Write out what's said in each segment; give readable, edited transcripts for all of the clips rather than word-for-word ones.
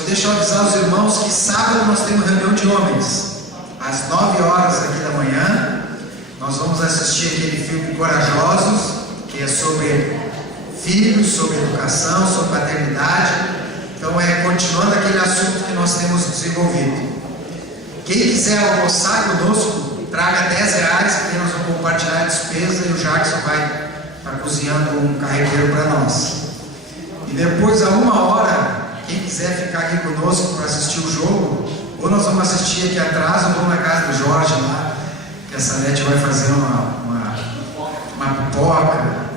Só deixa eu avisar os irmãos que sábado nós temos reunião de homens. Às 9 horas aqui da manhã, nós vamos assistir aquele filme Corajosos, que é sobre filhos, sobre educação, sobre paternidade. Então continuando aquele assunto que nós temos desenvolvido. Quem quiser almoçar conosco, traga R$10, que nós vamos compartilhar a despesa e o Jackson vai estar cozinhando um carreteiro para nós. E depois, a 1h, quem quiser ficar aqui conosco para assistir o jogo, ou nós vamos assistir aqui atrás, ou vamos na casa do Jorge lá, que a Salete vai fazer uma pipoca.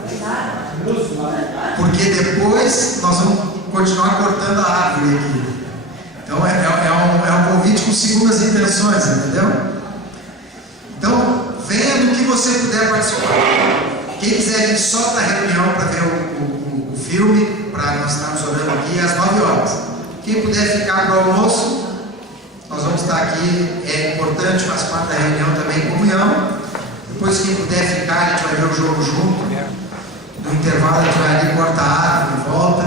Porque depois nós vamos continuar cortando a árvore aqui. Então é um convite com segundas intenções, entendeu? Então, venha no que você puder participar. Quem quiser vir só para a reunião para ver o filme, para nós estarmos orando aqui às 9 horas. Quem puder ficar para o almoço, nós vamos estar aqui. É importante, faz parte da reunião também, comunhão. Depois, quem puder ficar, a gente vai ver o jogo junto. No intervalo, a gente vai ali, corta a árvore e volta.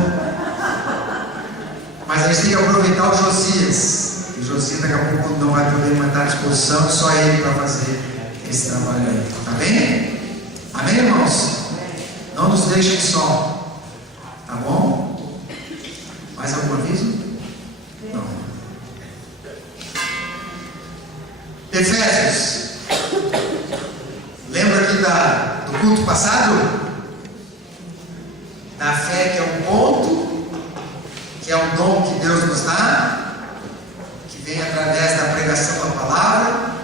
Mas a gente tem que aproveitar o Josias. O Josias daqui a pouco não vai poder manter à disposição, só ele para fazer esse trabalho aí. Tá bem? Amém, irmãos? Não nos deixem só. Tá bom? Mais algum aviso? Não. Efésios. Lembra aqui do culto passado? Da fé, que é um ponto, que é um dom que Deus nos dá, que vem através da pregação da palavra,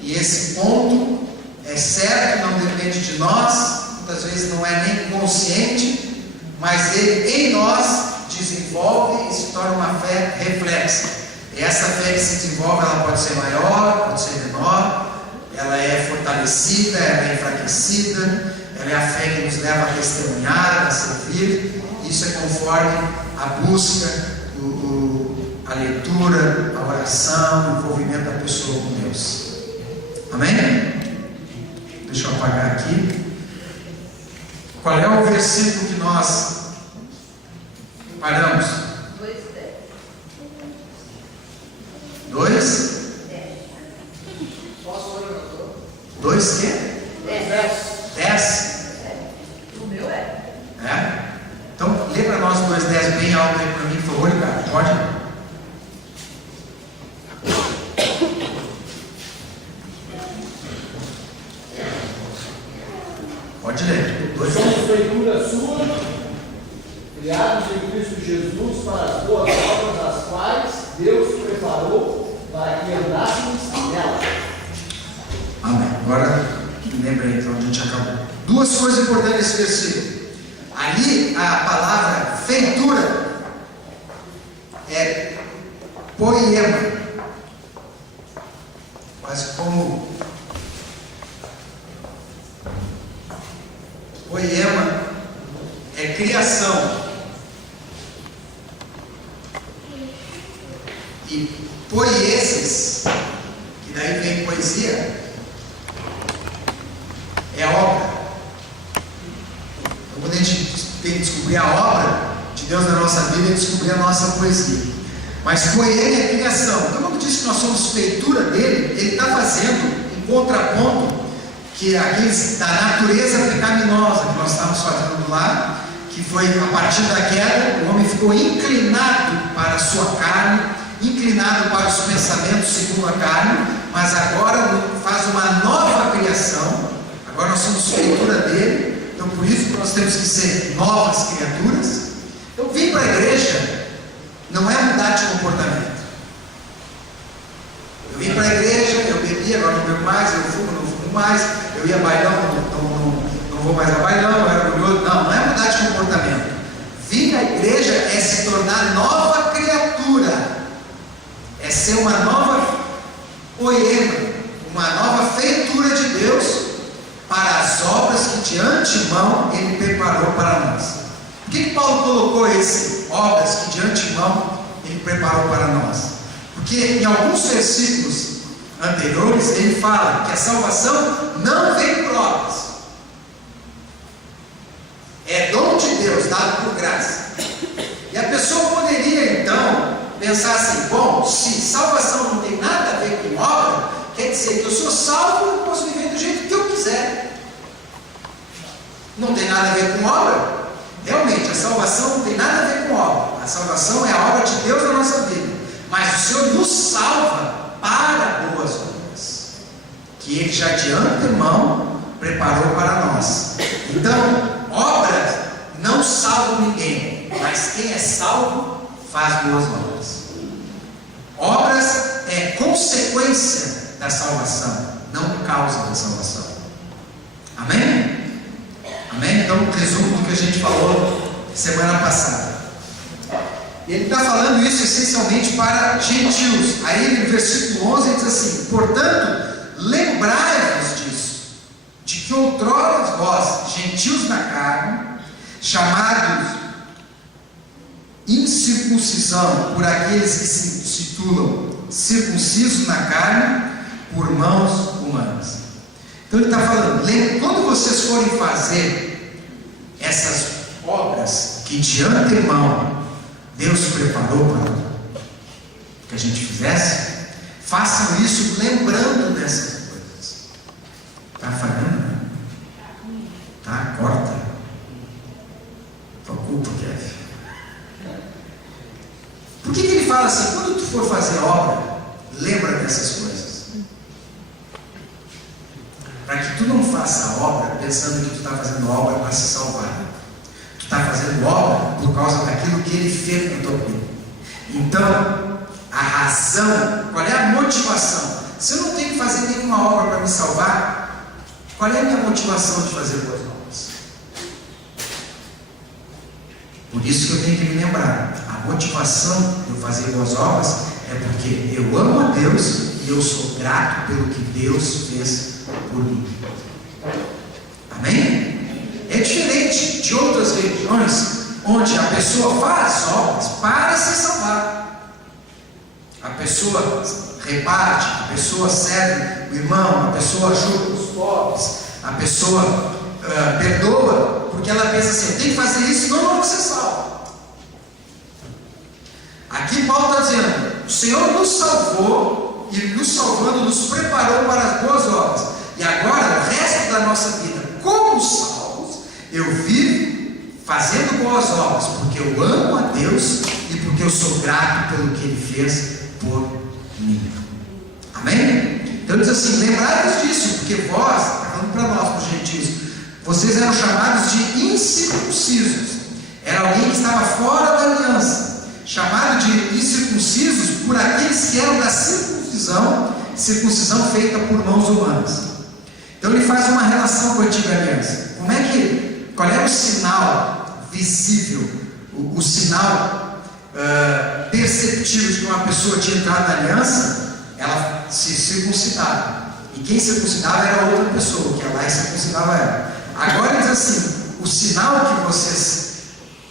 e esse ponto é certo, não depende de nós, muitas vezes não é nem consciente, mas ele em nós desenvolve e se torna uma fé reflexa. E essa fé que se desenvolve, ela pode ser maior, pode ser menor, ela é fortalecida, ela é enfraquecida, ela é a fé que nos leva a testemunhar, a servir. Isso é conforme a busca, a leitura, a oração, o envolvimento da pessoa com Deus. Amém? Deixa eu apagar aqui. Qual é o versículo que nós paramos? 2? 2 quê? 10? O meu é. É? Então, lê para nós 2:10 bem alto aí para mim, por favor, Ricardo. Pode? Pode ler. Somos feitura sua, criados em Cristo Jesus para as boas obras, as quais Deus preparou para que andássemos nelas. Amém. Agora, lembrei então, a gente acabou. Duas coisas importantes nesse versículo. Ali, a palavra feitura é poema, quase como poema é criação, e poieses, que daí vem poesia, é obra. Então, quando a gente tem que descobrir a obra de Deus na nossa vida, é descobrir a nossa poesia. Mas poema é criação. Então, quando diz que nós somos feitura dele, ele está fazendo um contraponto que aqueles da natureza pecaminosa que nós estávamos fazendo lá, que foi a partir da queda, o homem ficou inclinado para a sua carne, inclinado para os pensamentos segundo a carne, mas agora faz uma nova criação. Agora nós somos feitura dele, então por isso que nós temos que ser novas criaturas. Então vir para a igreja não é mudar de comportamento. Eu vim para a igreja, eu bebi, agora não bebo mais, eu fumo, não fumo mais, eu ia a bailão, não vou mais a bailão, eu era orgulhoso. Não é mudar de comportamento. Vir à igreja é se tornar nova criatura, é ser uma nova poema, uma nova feitura de Deus para as obras que de antemão Ele preparou para nós. Por que Paulo colocou esse obras que de antemão Ele preparou para nós? Porque em alguns versículos anteriores ele fala que a salvação não vem por obras, é dom de Deus dado por graça. E a pessoa poderia então pensar assim, bom, se salvação não tem nada a ver com obra, quer dizer que eu sou salvo e eu posso viver do jeito que eu quiser. Não tem nada a ver com obra. Realmente, a salvação não tem nada a ver com obra. A salvação é a obra de Deus na nossa vida. Mas o Senhor nos salva para boas obras, que Ele já de antemão preparou para nós. Então, obras não salvam ninguém, mas quem é salvo faz boas obras. Obras é consequência da salvação, não causa da salvação. Amém? Amém? Então, resumo do que a gente falou semana passada. Ele está falando isso essencialmente para gentios. Aí no versículo 11 ele diz assim: portanto, lembrai-vos disso, de que outrora vós, gentios na carne, chamados incircuncisão por aqueles que se intitulam circuncisos na carne, por mãos humanas. Então ele está falando, quando vocês forem fazer essas obras que de antemão Deus preparou para que a gente fizesse, façam isso lembrando dessas coisas. Está falhando? Tá? Corta. Tua culpa, Kevin. Por que ele fala assim? Quando tu for fazer obra, lembra dessas coisas. Para que tu não faça a obra pensando que tu está fazendo obra para se salvar. Tu está fazendo obra por causa daquilo que Ele fez na tua vida. Então, a razão, qual é a motivação? Se eu não tenho que fazer nenhuma obra para me salvar, qual é a minha motivação de fazer boas obras? Por isso que eu tenho que me lembrar. A motivação de eu fazer boas obras é porque eu amo a Deus e eu sou grato pelo que Deus fez por mim. Amém? É diferente de outras religiões onde a pessoa faz obras para se salvar. A pessoa reparte, a pessoa serve o irmão, a pessoa ajuda os pobres, a pessoa perdoa, porque ela pensa assim: eu tenho que fazer isso, senão eu não vou ser salvo. Aqui Paulo está dizendo: o Senhor nos salvou e nos salvando nos preparou para as boas obras. E agora, o resto da nossa vida, como salvos, eu vivo fazendo boas obras, porque eu amo a Deus e porque eu sou grato pelo que Ele fez por mim. Amém? Então diz assim: lembrai-vos disso, porque vós, está falando para nós, para os gentios, vocês eram chamados de incircuncisos. Era alguém que estava fora da aliança, chamado de incircuncisos por aqueles que eram da circuncisão feita por mãos humanas. Então ele faz uma relação com a antiga aliança. Qual era o sinal visível, o sinal perceptível de que uma pessoa tinha entrado na aliança? Ela se circuncidava. E quem circuncidava era outra pessoa, que ia lá e circuncidava ela. Agora diz assim: o sinal que vocês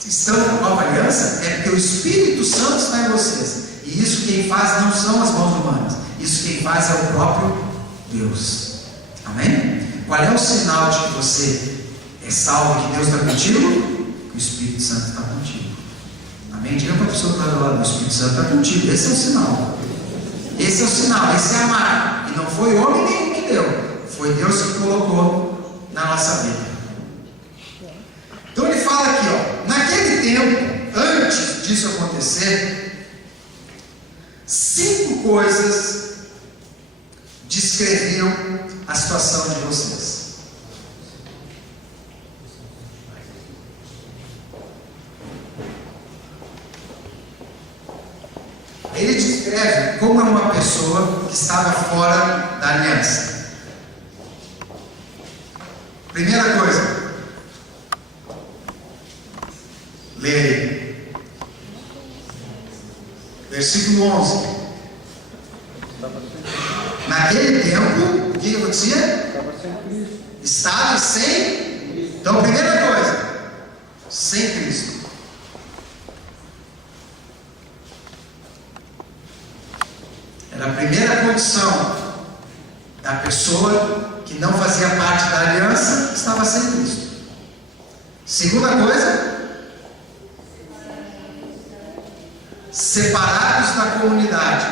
estão na nova aliança é porque o Espírito Santo está em vocês. E isso quem faz não são as mãos humanas. Isso quem faz é o próprio Deus. Amém? Qual é o sinal de que você é salvo, que Deus está contigo? Que o Espírito Santo está contigo. Amém? Diga para a pessoa que está do lado: o Espírito Santo está contigo. Esse é o sinal. Esse é o sinal, esse é a marca. E não foi homem nenhum que deu, foi Deus que colocou na nossa vida. Então ele fala aqui, ó, naquele tempo, antes disso acontecer, 5 coisas descreviam a situação de vocês. Ele descreve como é uma pessoa que estava fora da aliança. Primeira coisa, lê aí, versículo 11. Naquele tempo, o que acontecia? Estava sem. Então, primeira coisa, sem Cristo. Era a primeira condição da pessoa que não fazia parte da aliança, estava sem Cristo. Segunda coisa, separados da comunidade.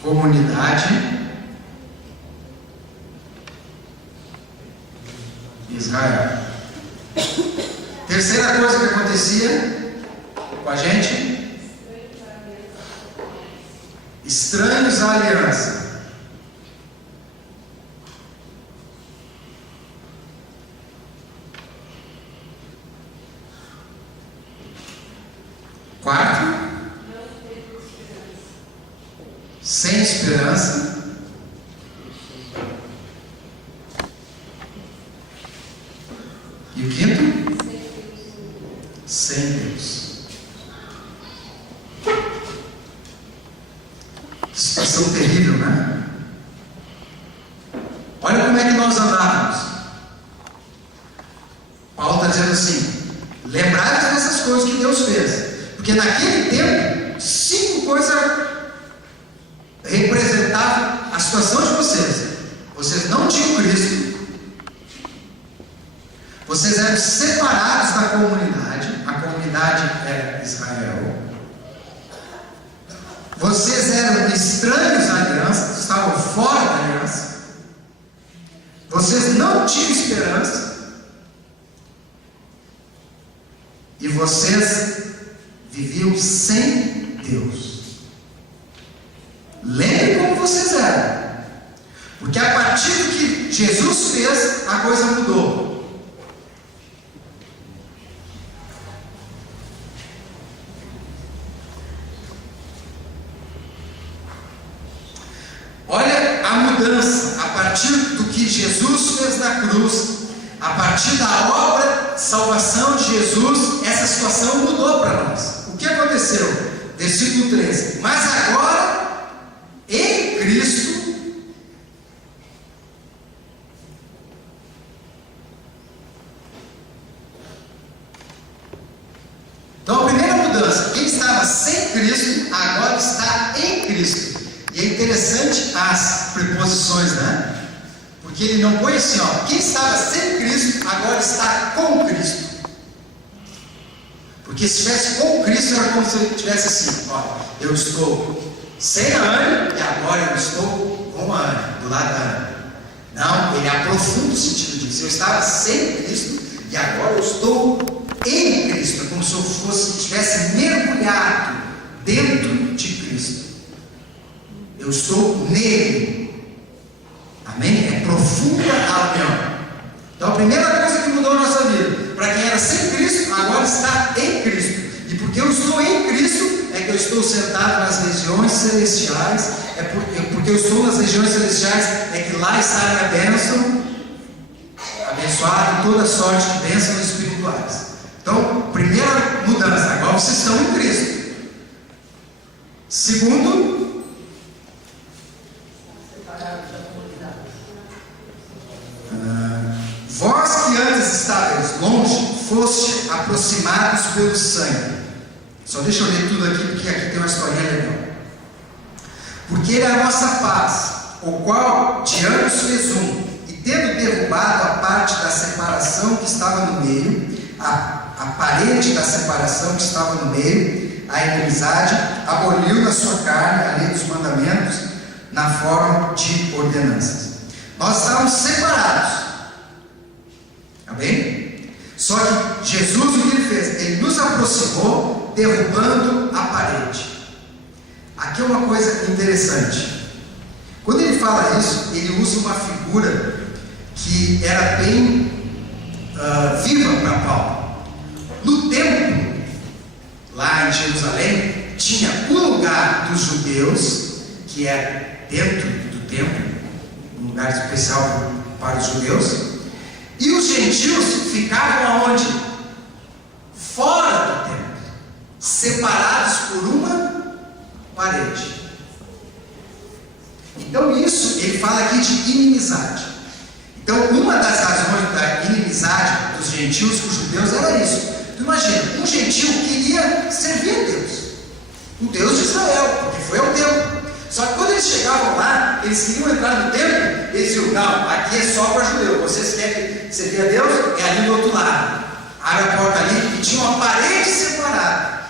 Comunidade Israel. Terceira coisa que acontecia com a gente: estranhos à aliança. Quarto, sem esperança. E o quinto? Sem Deus. Que situação terrível, né? Olha como é que nós andávamos. Paulo está dizendo assim: lembrai-vos dessas coisas que Deus fez. Porque naquele tempo, 5 coisas representavam a situação de vocês. Vocês não tinham Cristo. Vocês eram separados da comunidade. A comunidade era Israel. Vocês eram estranhos à aliança. Estavam fora da aliança. Vocês não tinham esperança. E vocês viviam sem Deus. Lembre como vocês eram. Porque a partir do que Jesus fez, a coisa mudou. Olha a mudança. A partir do que Jesus fez na cruz, a partir da obra de salvação de Jesus, essa situação mudou para nós. O que aconteceu? Versículo 13. Mas agora, em Cristo, então a primeira mudança: quem estava sem Cristo, agora está em Cristo. E é interessante as preposições, né? Porque ele não põe assim, ó, quem estava sem Cristo, agora está com Cristo. Porque se estivesse com Cristo, era como se ele estivesse assim: ó, eu estou sem a Anne e agora eu estou com a Anne, do lado da Anne. Não, ele aprofunda o sentido disso. Eu estava sem Cristo e agora eu estou em Cristo. É como se eu estivesse mergulhado dentro de Cristo. Eu estou nele. Amém? É profunda a união. Então a primeira coisa que mudou a nossa vida: para quem era sem Cristo, agora está em Cristo. E porque eu estou em Cristo, é que eu estou sentado nas regiões celestiais. Porque eu estou nas regiões celestiais, é que lá está a minha bênção, abençoado em toda sorte de bênçãos espirituais. Então, primeira mudança: agora vocês estão em Cristo. Segundo, vós que antes estavais longe, foste aproximados pelo sangue. Só deixa eu ler tudo aqui, porque aqui tem uma historinha legal. Porque ele é a nossa paz, o qual de ambos fez um, e tendo derrubado a parte da separação que estava no meio, a parede da separação que estava no meio, a inimizade, aboliu na sua carne a lei dos mandamentos, na forma de ordenanças. Nós estávamos separados. Amém? Só que Jesus, o que ele fez? Ele nos aproximou, derrubando a parede. Aqui é uma coisa interessante. Quando ele fala isso, ele usa uma figura que era bem viva para Paulo. No templo, lá em Jerusalém, tinha um lugar dos judeus, que é dentro do templo, um lugar especial para os judeus. E os gentios ficavam aonde? Fora do templo, separados por uma parede. Então isso, ele fala aqui de inimizade. Então uma das razões da inimizade dos gentios com os judeus era isso. Tu imagina, um gentio queria servir a Deus, o Deus de Israel, porque foi ao templo. Só que quando eles chegavam lá, eles queriam entrar no templo, eles diziam, não, aqui é só para judeu, vocês querem servir a Deus? É ali do outro lado. Abre a porta ali e tinha uma parede separada.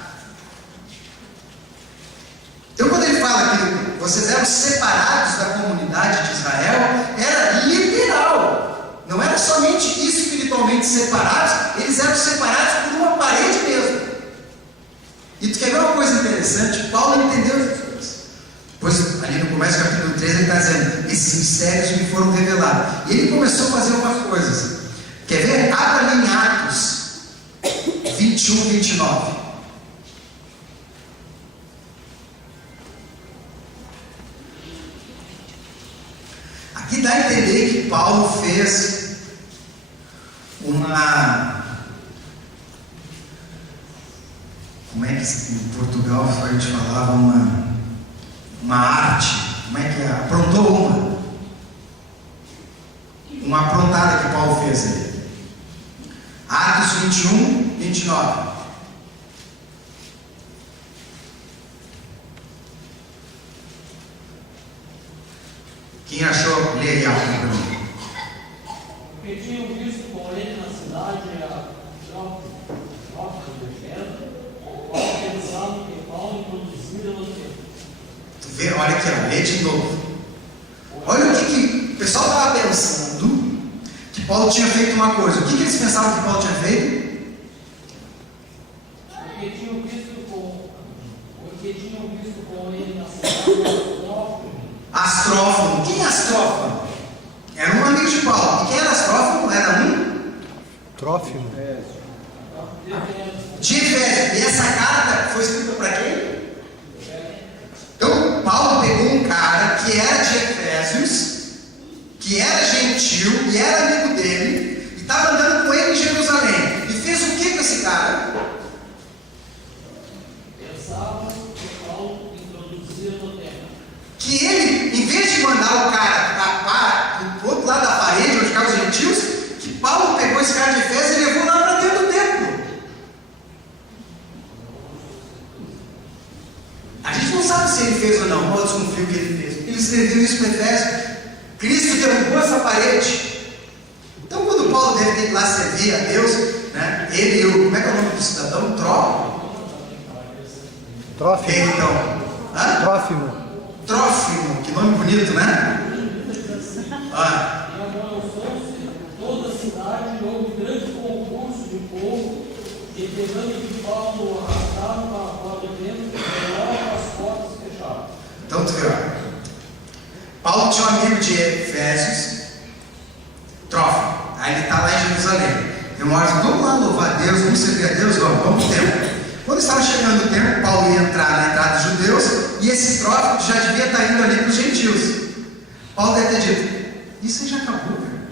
Então quando ele fala que vocês eram separados da comunidade de Israel, era literal. Não era somente espiritualmente separados, eles eram separados por uma parede mesmo. E tu quer ver uma coisa interessante? Paulo entendeu essas coisas. Pois ali no começo do capítulo 3 ele está dizendo, esses mistérios me foram revelados. E ele começou a fazer umas coisas. Quer ver? Abra ali em Atos 21, 29. Aqui dá a entender que Paulo fez uma... Como é que em Portugal a gente falava? Uma arte. Como é que é? Aprontou uma aprontada que Paulo fez aí. Atos 21, 29. Quem achou? Lê aí algo para mim. Porque tinham visto com ele na cidade a troca de pedra, o qual pensavam que Paulo introduzira no templo. Tu vê, olha aqui, ó, lê de novo. Olha o que o pessoal estava pensando, que Paulo tinha feito uma coisa. O que eles pensavam que Paulo tinha feito? Porque tinham visto com ele na cidade Astrófono. Quem é Astrófono? Era um amigo de Paulo. E quem era Astrófono? Era um? Trófimo. De Efésio. E essa carta foi escrita para quem? Então, Paulo pegou um cara que era de Efésios, que era gentil e era amigo dele, e estava andando com ele em Jerusalém. E fez o que com esse cara? pensavam que Paulo introduzira no templo. Que ele, em vez de mandar o cara para o outro lado da parede, onde ficavam os gentios, que Paulo pegou esse cara de Efésios e levou lá para dentro do templo. A gente não sabe se ele fez ou não, eu desconfio que ele fez. Ele escreveu isso para Efésios. Cristo derrubou essa parede. Então, quando Paulo deve ter que ir lá servir a Deus, né, ele e o. Como é que é o nome do cidadão? Trófimo. Então. Hã? Trófimo. Trófimo, que nome bonito, né? Ah. E amontoou-se toda a cidade, e houve grande concurso de povo, e pegando de Paulo, arrastaram para fora do templo, e logo as portas fecharam. Então tu vê, ó. Paulo tinha um amigo de Efésios, Trófimo. Aí ele está lá em Jerusalém. Tem uma hora, vamos lá louvar a Deus, vamos servir a Deus, vamos no templo. Quando estava chegando o tempo, Paulo ia entrar na entrada dos judeus, e esse Trófimo já devia estar indo ali para os gentios. Paulo deve ter dito, isso aí já acabou, cara.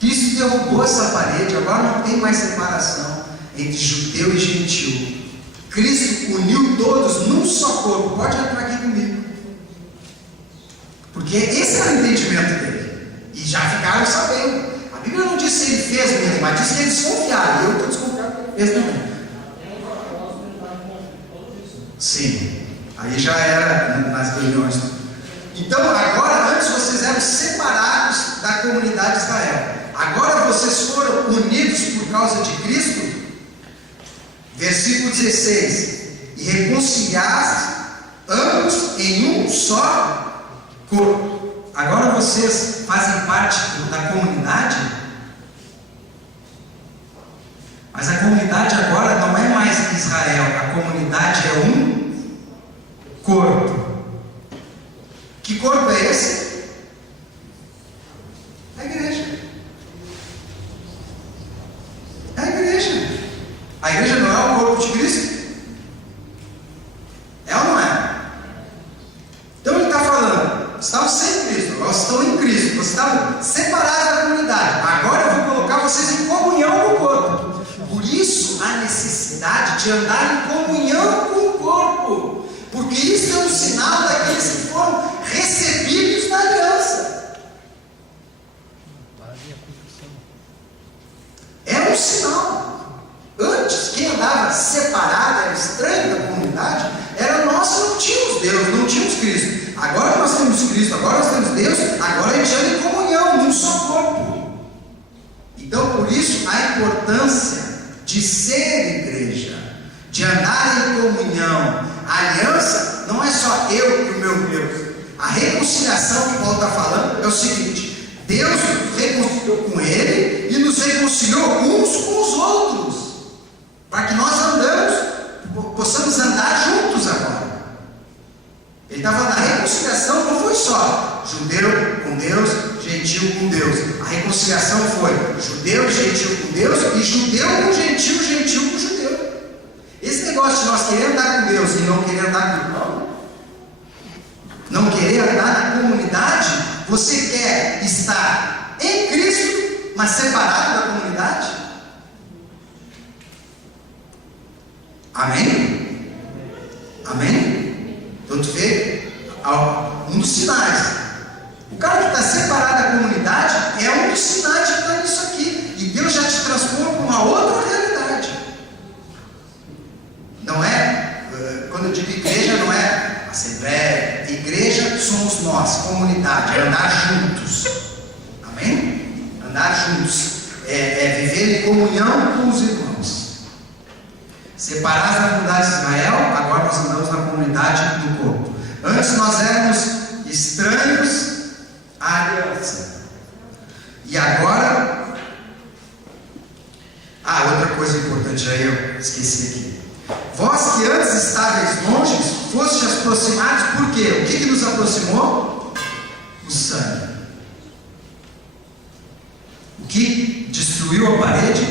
Cristo derrubou essa parede, agora não tem mais separação entre judeu e gentil. Cristo uniu todos num só corpo. Pode entrar aqui comigo. Porque esse era o entendimento dele. E já ficaram sabendo. A Bíblia não diz se ele fez mesmo, mas diz que eles confiaram. E eu estou desconfiado que ele fez também. Sim. Aí já era nas reuniões. Então, agora, antes vocês eram separados da comunidade de Israel. Agora vocês foram unidos por causa de Cristo. Versículo 16. E reconciliaste ambos em um só corpo. Agora vocês fazem parte da comunidade. Mas a comunidade agora não é mais Israel. A comunidade é um corpo. Que corpo é esse? A igreja. É a igreja. A igreja não é o corpo de Cristo? É ou não é? Então ele está falando, estavam sem Cristo, agora estão em Cristo, vocês estavam separados da comunidade, agora eu vou colocar vocês em comunhão com o corpo. Por isso a necessidade de andar em comunhão com o corpo, porque isso é um sinal daqueles que foram recebidos na aliança. É um sinal. Antes, quem andava separado, era estranho da comunidade, era nós que não tínhamos Deus, não tínhamos Cristo. é o seguinte: Deus nos reconciliou com Ele e nos reconciliou uns com os outros, para que nós possamos andar juntos agora. Ele está falando, a reconciliação não foi só judeu com Deus, gentil com Deus. A reconciliação foi judeu, gentil com Deus, e judeu com gentil, gentil com judeu. Esse negócio de nós querer andar com Deus e não querer andar com o irmão, não querer andar na comunidade, você quer estar em Cristo, mas separado da comunidade? Amém? Amém? Então tu vê um dos sinais. O cara que está separado da comunidade é um dos sinais que está nisso aqui. E Deus já te transforma para uma outra realidade. Não é, quando eu digo igreja, não é assembleia. Igreja somos nós, comunidade, é andar juntos. Amém? Andar juntos. É viver em comunhão com os irmãos. Separados da comunidade de Israel, agora nós andamos na comunidade do corpo. Antes nós éramos estranhos à aliança. E agora, outra coisa importante aí, eu esqueci aqui. Vós que antes estáveis longe, fostes aproximados, por quê? O que nos aproximou? O sangue. O que destruiu a parede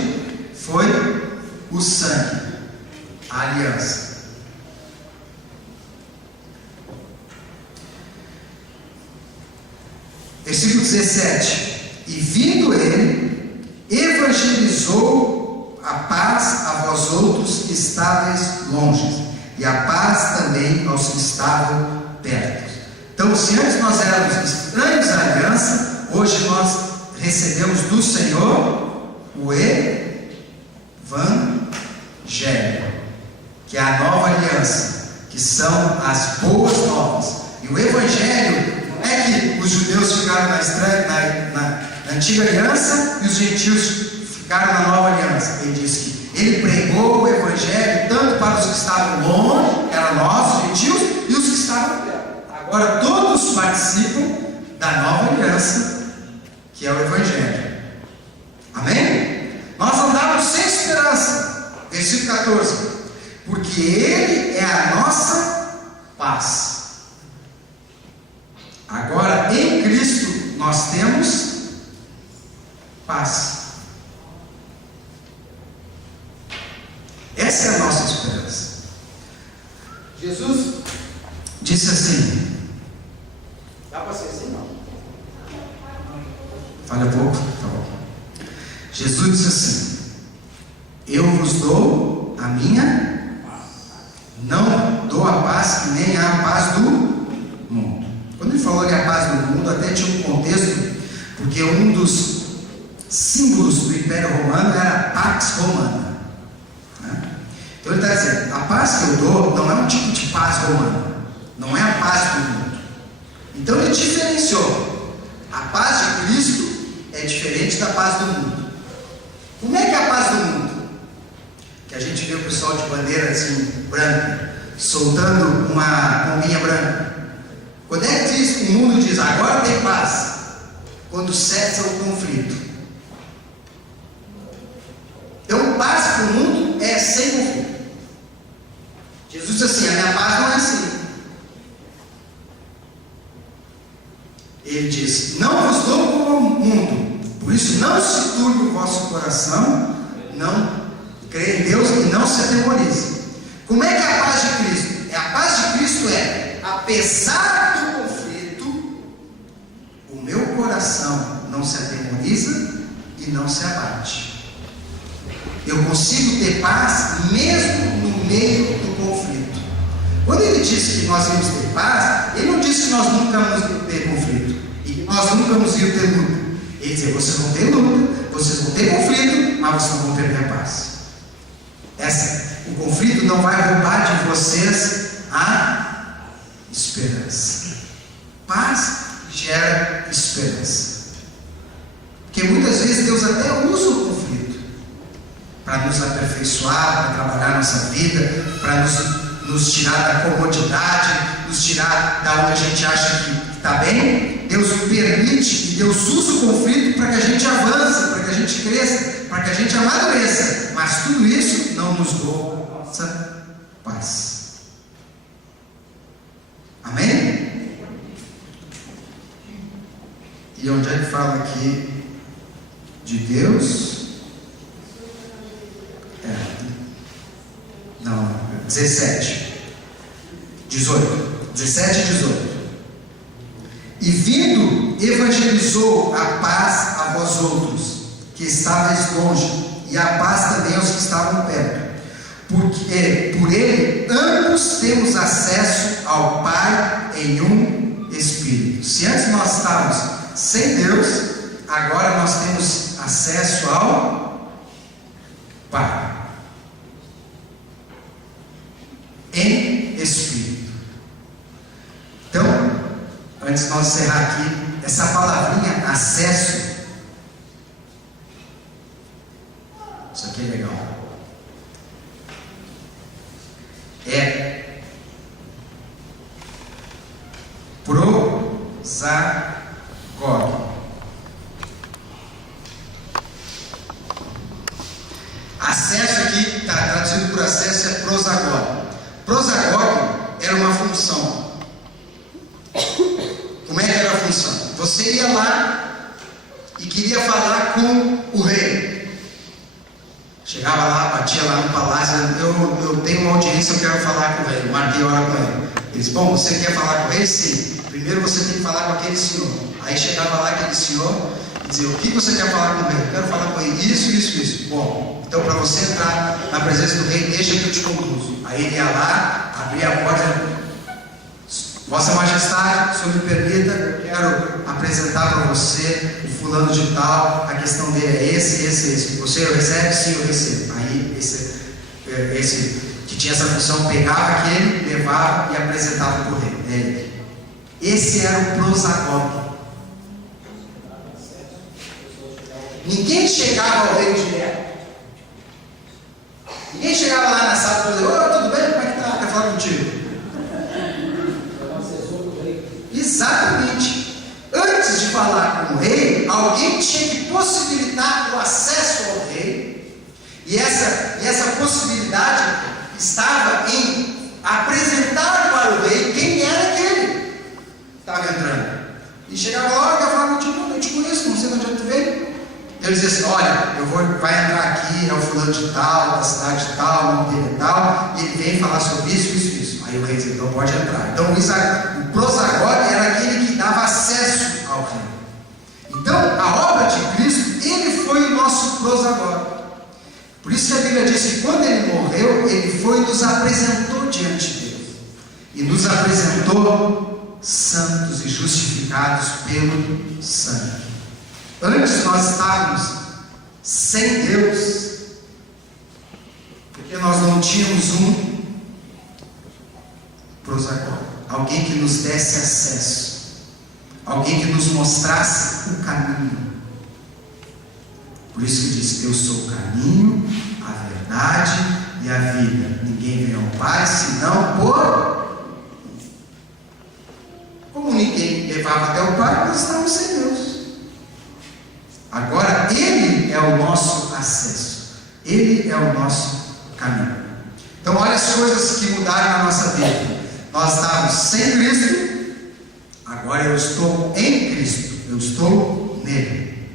foi o sangue. A aliança. Versículo 17. E vindo ele, evangelizou a paz a vós outros que estáveis longe, e a paz também aos que estavam perto. Então, se antes nós éramos estranhos à aliança, hoje nós recebemos do Senhor o Evangelho, que é a nova aliança, que são as boas novas. E o Evangelho não é que os judeus ficaram na antiga aliança e os gentios ficaram na nova aliança. Ele diz que ele pregou o Evangelho tanto para os que estavam longe, que eram nós, os gentios, e os que estavam perto. Agora todos participam da nova aliança, que é o Evangelho. Amém? Nós andávamos sem esperança. Versículo 14. Porque Ele é a nossa paz. Agora em Cristo nós temos paz. Essa é a nossa esperança. Jesus disse assim. Dá para ser assim? Não. Fale um pouco? Tá bom. Jesus disse assim: eu vos dou a minha. Não dou a paz que nem a paz do mundo. Quando ele falou que a paz do mundo, até tinha um contexto, porque um dos símbolos do Império Romano era a Pax Romana. Então ele está dizendo, a paz que eu dou não é um tipo de paz romana, não é a paz do mundo. Então ele diferenciou. A paz de Cristo é diferente da paz do mundo. Como é que é a paz do mundo? Que a gente vê o pessoal de bandeira assim, branca, soltando uma bombinha branca. Quando é que o mundo diz, agora tem paz? Quando cessa o conflito. Então, paz para o mundo é sem conflito. Jesus diz assim, a minha paz não é assim. Ele diz, não vos dou como o mundo, por isso não se turbe o vosso coração, não crê em Deus e não se atemorize. Como é que é a paz de Cristo? A paz de Cristo é, apesar do conflito, o meu coração não se atemoriza e não se abate. Eu consigo ter paz mesmo no meio do conflito. Quando ele disse que nós íamos ter paz, ele não disse que nós nunca vamos ter conflito e que nós nunca vamos ir ter luta. Ele dizia, vocês vão ter luta, vocês vão ter conflito, mas vocês não vão perder a paz. O conflito não vai roubar de vocês a esperança. Paz gera esperança. Porque muitas vezes Deus até usa o conflito para nos aperfeiçoar, para trabalhar nossa vida, para nos tirar da comodidade, nos tirar da onde a gente acha que está bem. Deus permite e Deus usa o conflito para que a gente avance, para que a gente cresça, para que a gente amadureça. Mas tudo isso não nos rouba a nossa paz. Amém? E onde é que fala aqui de Deus? Não, 17 e 18. E vindo, evangelizou a paz a vós outros, que estáveis longe, e a paz também aos que estavam perto. Porque por ele ambos temos acesso ao Pai em um Espírito. Se antes nós estávamos sem Deus, agora nós temos acesso ao Pai em Espírito. Então, antes de nós encerrar aqui, essa palavrinha acesso, isso aqui é legal. É prosagog. Acesso aqui, está traduzido por acesso, é prosagog. Prosagog era uma função. Como é que era a função? Você ia lá e queria falar com o rei. Chegava lá, batia lá no palácio, eu tenho uma audiência, eu quero falar com o rei. Marquei hora com ele. Ele disse, bom, você quer falar com o rei? Sim. Primeiro você tem que falar com aquele senhor. Aí chegava lá aquele senhor e dizia, o que você quer falar com o rei? Eu quero falar com ele, isso. Bom, então para você entrar na presença do rei, deixa que eu te conduzo. Aí ele ia lá, abria a porta. Vossa Majestade, se me permita, eu quero apresentar para você o fulano de tal, a questão dele é esse. Você recebe? Sim, eu recebo. Aí esse que tinha essa função pegava aquele, levava e apresentava para o rei. Esse era o prosagog. Ninguém chegava ao rei direto. Ninguém chegava lá na sala e falava, tudo bem? Como é que tá? Quero falar contigo. Exatamente. Antes de falar com o rei, alguém tinha que possibilitar o acesso ao rei. E essa possibilidade estava em apresentar para o rei quem era aquele que estava entrando. E chegava lá, eu quero falar contigo, não te conheço, não sei de onde tu veio. Ele dizia assim, olha, vai entrar aqui, é o fulano de tal, da cidade de tal, o nome dele é tal, e ele vem falar sobre isso. Aí o rei dizia, então pode entrar. Então o prosagog era aquele que dava acesso ao rei. Então a obra de Cristo, ele foi o nosso prosagog. Por isso que a Bíblia diz que quando ele morreu, ele foi e nos apresentou diante de Deus. E nos apresentou santos e justificados pelo sangue. Antes nós estávamos sem Deus, porque nós não tínhamos um prosagog, alguém que nos desse acesso, alguém que nos mostrasse o caminho. Por isso que diz, eu sou o caminho, a verdade e a vida. Ninguém vem ao Pai senão por... Como ninguém levava até o Pai, nós estávamos sem Deus. Agora Ele é o nosso acesso, Ele é o nosso caminho. Então olha as coisas que mudaram na nossa vida. Nós estávamos sem Cristo, agora eu estou em Cristo, eu estou nele.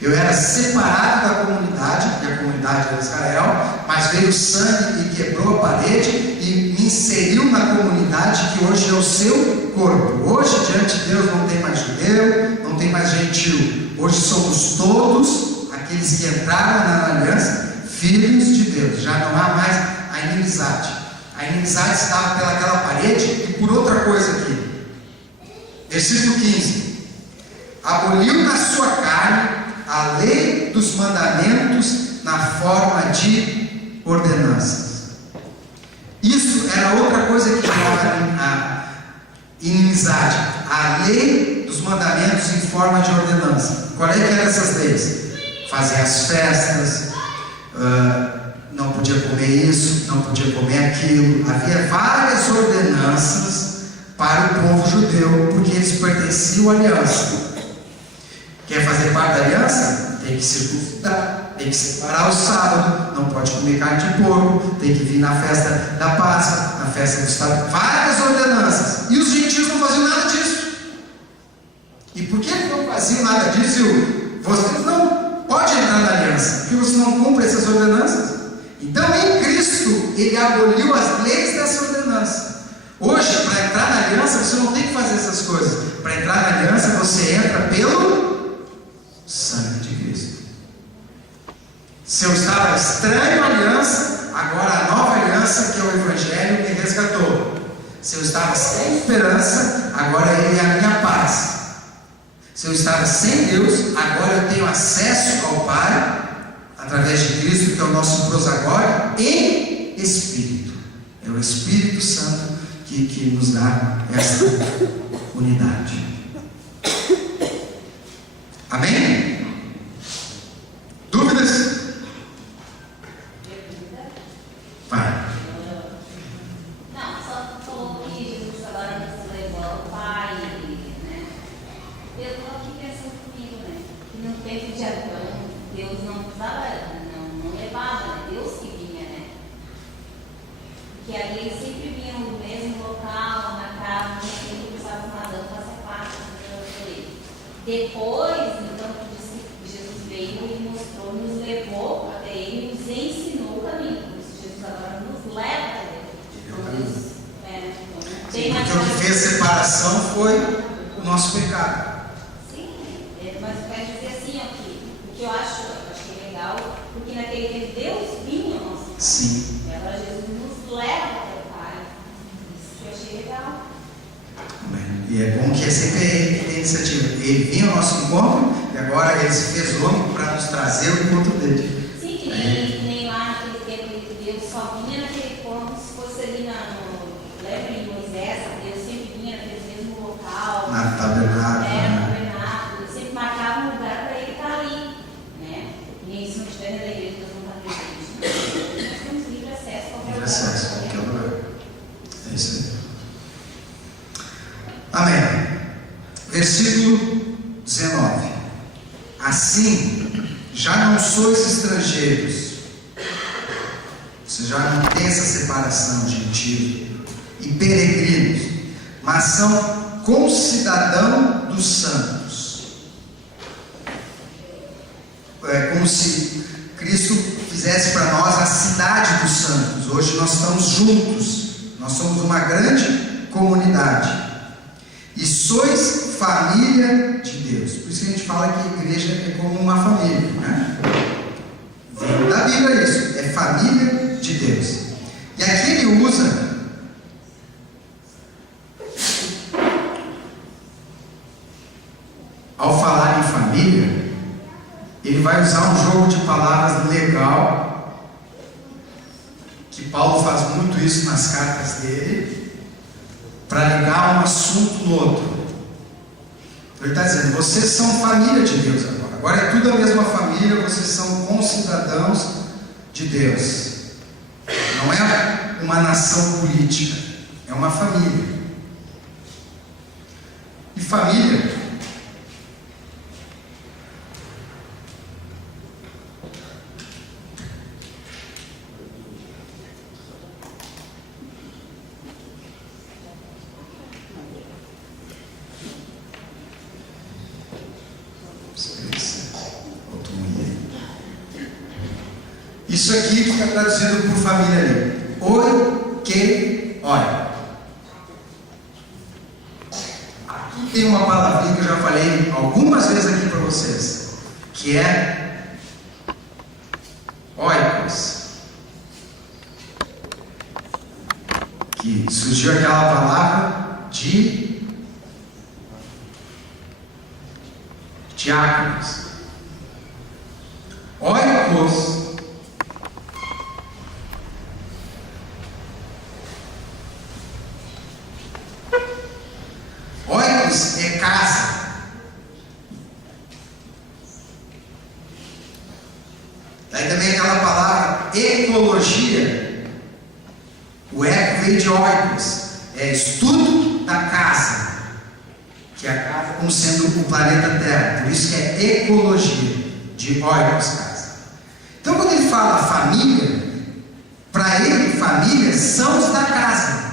Eu era separado da comunidade, que a comunidade era Israel, mas veio o sangue e quebrou a parede e me inseriu na comunidade que hoje é o seu corpo. Hoje diante de Deus não tem mais judeu, não tem mais gentil. Hoje somos todos aqueles que entraram na aliança, filhos de Deus. Já não há mais a inimizade. A inimizade estava pelaquela parede e por outra coisa aqui. Versículo 15. Aboliu na sua carne a lei dos mandamentos na forma de ordenanças. Isso era outra coisa que chamava a inimizade. A lei dos mandamentos em forma de ordenança. Qual é que eram essas leis? Fazer as festas, não podia comer isso, não podia comer aquilo. Havia várias ordenanças para o povo judeu, porque eles pertenciam à aliança. Quer fazer parte da aliança? Tem que circuncidar, tem que separar o sábado, não pode comer carne de porco, tem que vir na festa da Páscoa, na festa do sábado, várias ordenanças. E os gentios não faziam nada disso. E por que eles não faziam nada disso? Vocês não podem entrar na aliança, porque você não cumpre essas ordenanças. Então, em Cristo, Ele aboliu as leis dessa ordenança. Hoje, para entrar na aliança, você não tem que fazer essas coisas. Para entrar na aliança, você entra pelo sangue de Cristo. Se eu estava estranho à aliança, agora a nova aliança, que é o Evangelho, me resgatou. Se eu estava sem esperança, agora Ele é a minha paz. Se eu estava sem Deus, agora eu tenho acesso ao Pai, através de Cristo, que é o nosso prosagório, em Espírito. É o Espírito Santo que nos dá essa unidade. Amém? Dúvidas? Vai. Não, só falou que Jesus agora nos levou ao Pai, né? Eu estou aqui pensando comigo, né? Que no tempo de Adão, Deus não precisava, não levava, né? Deus que vinha, né? Porque ali eles sempre vinham no mesmo local, na casa, sempre precisavam de Adão fazer parte dele. Depois, então, que Jesus veio e mostrou, nos levou até ele, nos ensinou o caminho. Por isso, Jesus agora nos leva até ele. Então, Deus, Sim, porque o que fez separação foi o nosso pecado. Sim, mas eu quero dizer assim, ó, o que eu achei legal, porque naquele tempo Deus vinha ao nosso. Sim. E agora Jesus nos leva até o Pai. Isso que eu achei legal. E é bom que é sempre Ele que tem iniciativa. Ele vinha ao nosso encontro e agora Ele se fez homem para nos trazer o encontro dele. Sim, que nem lá naquele tempo que Deus só vinha naquele ponto, se fosse ali lembra em Moisés, Deus sempre vinha naquele mesmo local. Na tabernáculo. No tabernáculo. Sempre marcava um lugar para ele estar ali. Né? E se não estiver na igreja, Deus não está presente. Nós temos livre acesso a qualquer lugar. Livre acesso a qualquer lugar. É isso aí. Amém. Versículo 19. Assim, já não sois estrangeiros. Você já não tem essa separação gentil e peregrinos, mas são concidadãos dos santos. É como se Cristo fizesse para nós a cidade dos santos. Hoje nós estamos juntos. Nós somos uma grande comunidade. E sois família de Deus. Por isso que a gente fala que a igreja é como uma família, né? Vem da Bíblia isso, é família de Deus. E aqui ele usa ao falar em família, ele vai usar um jogo de palavras legal, que Paulo faz muito isso nas cartas dele, para ligar um assunto no outro. Ele está dizendo, vocês são família de Deus agora. Agora é tudo a mesma família, vocês são concidadãos de Deus. Não é uma nação política, é uma família. E família isso aqui fica traduzido por família ali. Oi, que, olha. Aqui tem uma palavrinha que eu já falei algumas vezes aqui para vocês, que é oikos. Que surgiu aquela palavra de diáconos. Oikos é casa. Daí também aquela palavra ecologia. O eco veio de oikos. é estudo da casa, que é a casa como sendo o planeta Terra, por isso que é ecologia, de órgãos casa. Então quando ele fala família, para ele família são os da casa.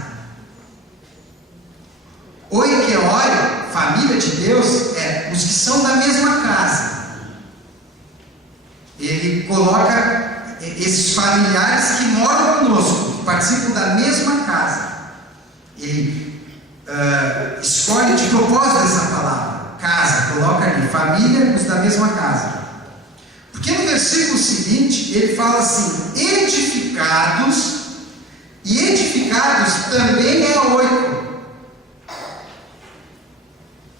Oikeoria, família de Deus, é os que são da mesma casa. Ele coloca esses familiares que moram conosco, que participam da mesma casa. Ele escolhe de propósito essa palavra, casa, coloca ali, família, os da mesma casa. Porque no versículo seguinte, ele fala assim, edificados, e edificados também é oito.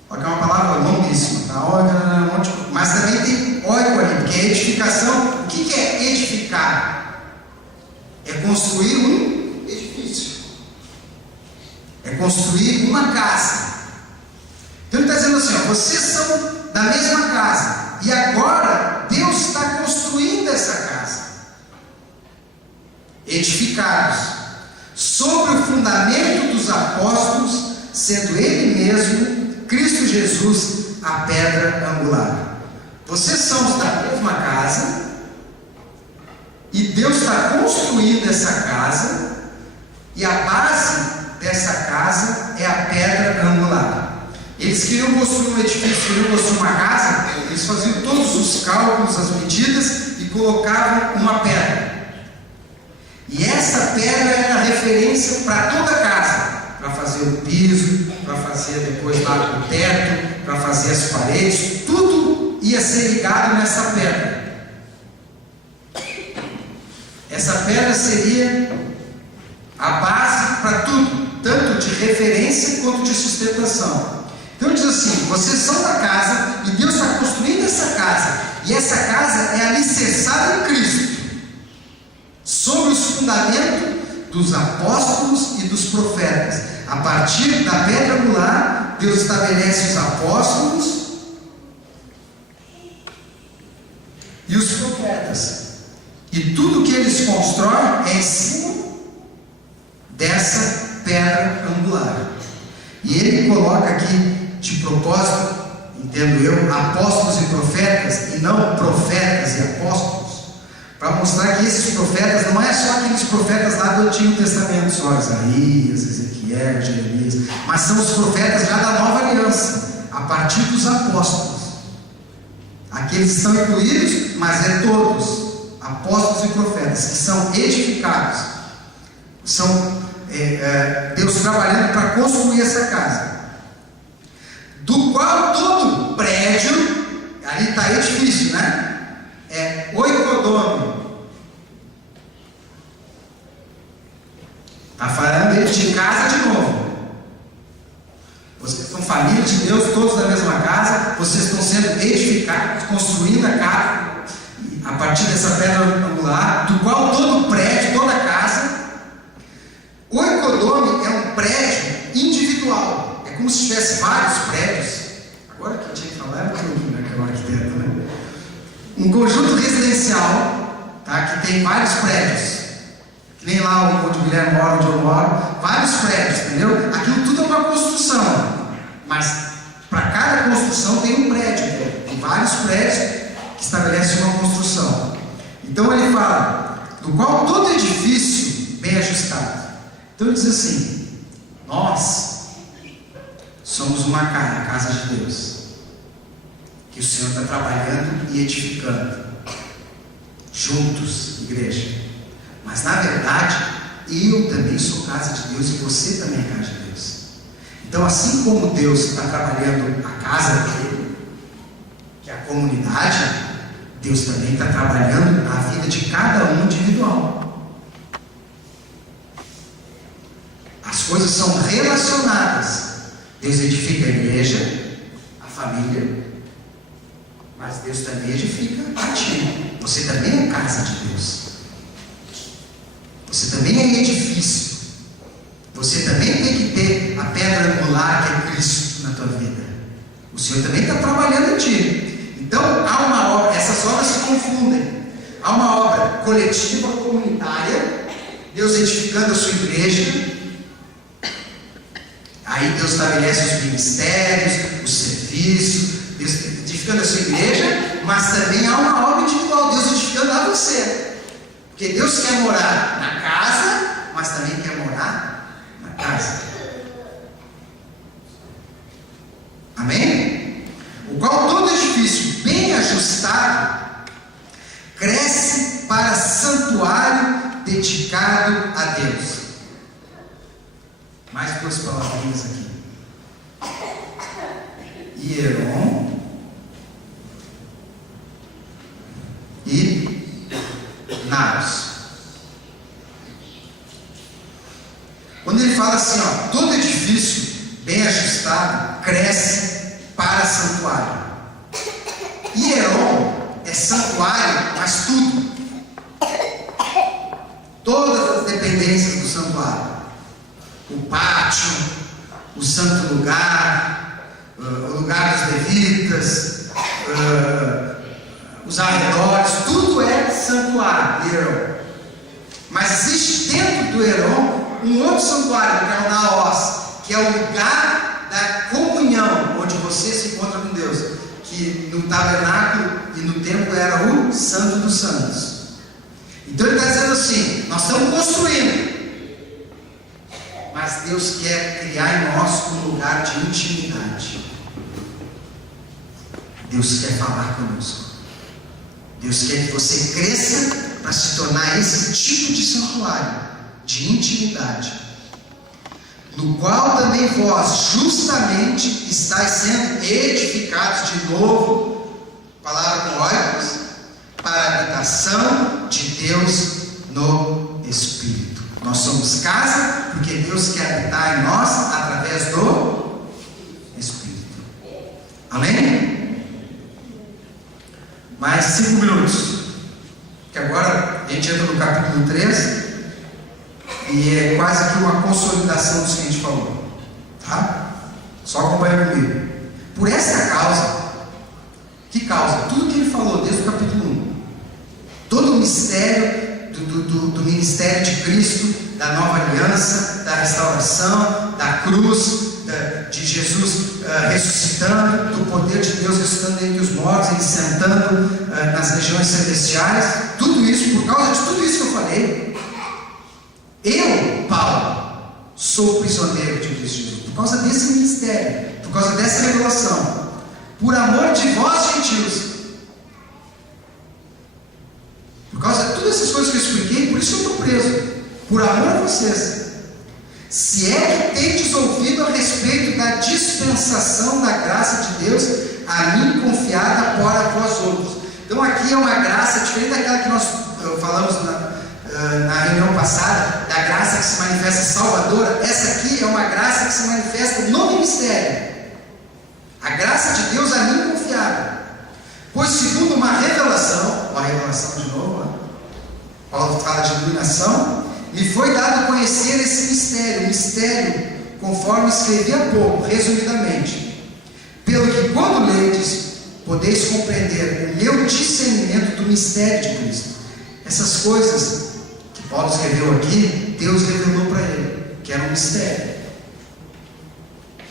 Olha que é uma palavra longuíssima, tá? Mas também tem oito ali, porque é edificação. O que é edificar? É construir um edifício. É construir uma casa. Então ele está dizendo assim, ó, vocês são da mesma casa. E agora Deus está construindo essa casa. Edificados sobre o fundamento dos apóstolos, sendo Ele mesmo, Cristo Jesus, a pedra angular. Vocês são os da mesma casa, e Deus está construindo essa casa, e a base dessa casa é a pedra angular. Eles queriam construir um edifício, queriam construir uma casa, eles faziam todos os cálculos, as medidas, e colocavam uma pedra. E essa pedra era a referência para toda a casa, para fazer o piso, para fazer depois lá o teto, para fazer as paredes, tudo ia ser ligado nessa pedra. Essa pedra seria a base para tudo, tanto de referência quanto de sustentação. Então diz assim, vocês são da casa, e Deus está construindo essa casa, e essa casa é alicerçada em Cristo, sobre os fundamentos dos apóstolos e dos profetas. A partir da pedra angular, Deus estabelece os apóstolos e os profetas. E tudo que eles constroem é em cima dessa pedra angular. E ele coloca aqui, de propósito, entendo eu, apóstolos e profetas, e não profetas e apóstolos, para mostrar que esses profetas não é só aqueles profetas lá do Antigo Testamento, só Isaías, Ezequiel, Jeremias, mas são os profetas já da Nova Aliança, a partir dos apóstolos. Aqueles estão incluídos, mas é todos, apóstolos e profetas, que são edificados, são Deus trabalhando para construir essa casa, do qual todo prédio, ali está edifício, né? É oikodome. Está falando de casa de novo. Vocês são família de Deus, todos da mesma casa. Vocês estão sendo edificados, construindo a casa a partir dessa pedra angular, do qual todo prédio, toda casa. Oikodome é um prédio individual. É como se tivesse vários prédios. Agora que eu tinha que falar, era aquele arquiteto, né? Um conjunto residencial, tá, que tem vários prédios, que nem lá onde o Guilherme mora, onde eu moro, vários prédios, entendeu? Aquilo tudo é uma construção, mas para cada construção tem um prédio, tem vários prédios que estabelecem uma construção. Então ele fala, do qual todo edifício bem ajustado. Então ele diz assim, nós somos uma casa, a casa de Deus, que o Senhor está trabalhando e edificando, juntos, igreja. Mas na verdade, eu também sou casa de Deus e você também é casa de Deus. Então, assim como Deus está trabalhando a casa dele, que é a comunidade, Deus também está trabalhando a vida de cada um individual. As coisas são relacionadas. Deus edifica a igreja, a família, mas Deus também edifica a ti. Você também é casa de Deus. Você também é edifício. Você também tem que ter a pedra angular que é Cristo na tua vida. O Senhor também está trabalhando em ti. Então há uma obra, essas obras se confundem. Há uma obra coletiva, comunitária, Deus edificando a sua igreja, Deus estabelece os ministérios, o serviço, Deus edificando a sua igreja, mas também há uma obra individual, Deus edificando a você. Porque Deus quer morar na casa, mas também quer morar na casa. Amém? O qual todo edifício bem ajustado cresce para santuário dedicado a Deus. Mais duas palavrinhas aqui. Hieron e Naos. Quando ele fala assim, ó, todo edifício bem ajustado cresce para santuário. Hieron é santuário, mas tudo. Todas as dependências do santuário. O pátio, o santo lugar, o lugar dos levitas, os arredores, tudo é santuário, Hieron. Mas existe dentro do Hieron um outro santuário, que é o Naos, que é o lugar da comunhão, onde você se encontra com Deus, que no tabernáculo e no templo era o Santo dos Santos. Então ele está dizendo assim, nós estamos construindo, mas Deus quer criar em nós um lugar de intimidade. Deus quer falar conosco. Deus quer que você cresça para se tornar esse tipo de santuário de intimidade, no qual também vós justamente estáis sendo edificados de novo, palavra com óicos, para a habitação de Deus no Espírito. Nós somos casa porque Deus quer habitar em nós através do Espírito. Amém? Mais 5 minutos, que agora a gente entra no capítulo 3 e é quase que uma consolidação disso que a gente falou, tá? Só acompanha comigo. Por esta causa, que causa? Tudo que ele falou desde o capítulo 1, todo o mistério do ministério de Cristo, da nova aliança, da restauração, da cruz, de Jesus ressuscitando, do poder de Deus ressuscitando entre os mortos, ele sentando nas regiões celestiais, tudo isso, por causa de tudo isso que eu falei, eu, Paulo, sou prisioneiro de Cristo Jesus, por causa desse ministério, por causa dessa revelação, por amor de vós, gentios, por causa de todas essas coisas que eu expliquei, por isso que eu estou preso, por amor a vocês. Se é que tendes ouvido a respeito da dispensação da graça de Deus, a mim confiada para vós outros. Então aqui é uma graça diferente daquela que nós falamos na reunião passada, da graça que se manifesta salvadora. Essa aqui é uma graça que se manifesta no ministério. A graça de Deus a mim confiada. Pois segundo uma revelação de novo, Paulo fala de iluminação, me foi dado a conhecer esse mistério, conforme escrevi há pouco, resumidamente. Pelo que quando ledes, podeis compreender o meu discernimento do mistério de Cristo. Essas coisas que Paulo escreveu aqui, Deus revelou para ele, que era um mistério.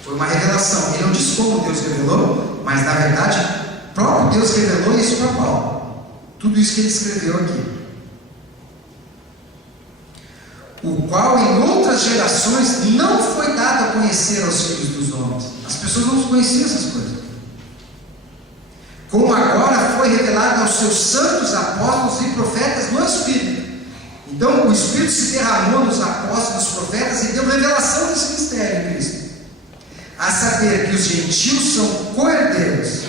Foi uma revelação. Ele não disse como Deus revelou, mas na verdade, o próprio Deus revelou isso para Paulo. Tudo isso que ele escreveu aqui. O qual em outras gerações não foi dado a conhecer aos filhos dos homens. As pessoas não conheciam essas coisas. Como agora foi revelado aos seus santos apóstolos e profetas no Espírito. Então o Espírito se derramou nos apóstolos e profetas e deu revelação desse mistério em Cristo. A saber que os gentios são co-herdeiros,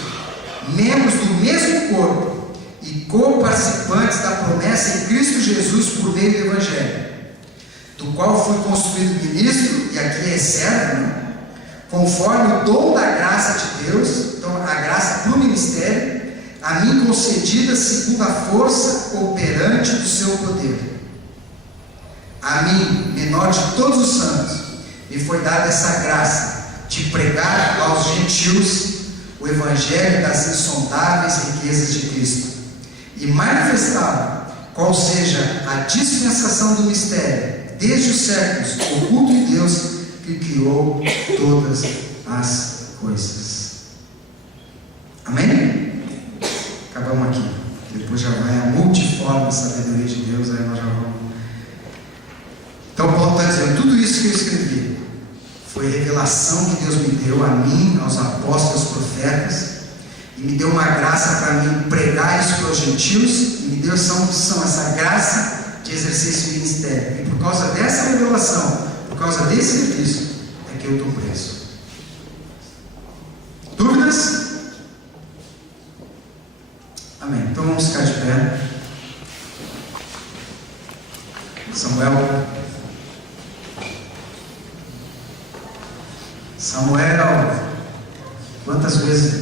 membros do mesmo corpo e co-participantes da promessa em Cristo Jesus por meio do Evangelho, do qual fui constituído ministro, e aqui é servo, né? Conforme o dom da graça de Deus, então a graça para o ministério, a mim concedida segundo a força operante do seu poder. A mim, menor de todos os santos, me foi dada essa graça de pregar aos gentios o evangelho das insondáveis riquezas de Cristo e manifestá-lo, qual seja a dispensação do mistério, desde os séculos, oculto em Deus, que criou todas as coisas. Amém? Acabamos aqui. Depois já vai a multiforme sabedoria de Deus, aí nós já vamos. Então Paulo está dizendo, tudo isso que eu escrevi foi revelação que Deus me deu a mim, aos apóstolos, aos profetas, e me deu uma graça para mim pregar isso para os gentios, e me deu essa unção, essa graça de exercer esse ministério. E por causa dessa revelação, por causa desse serviço, é que eu estou preso. Dúvidas? Amém. Então vamos ficar de pé. Samuel, quantas vezes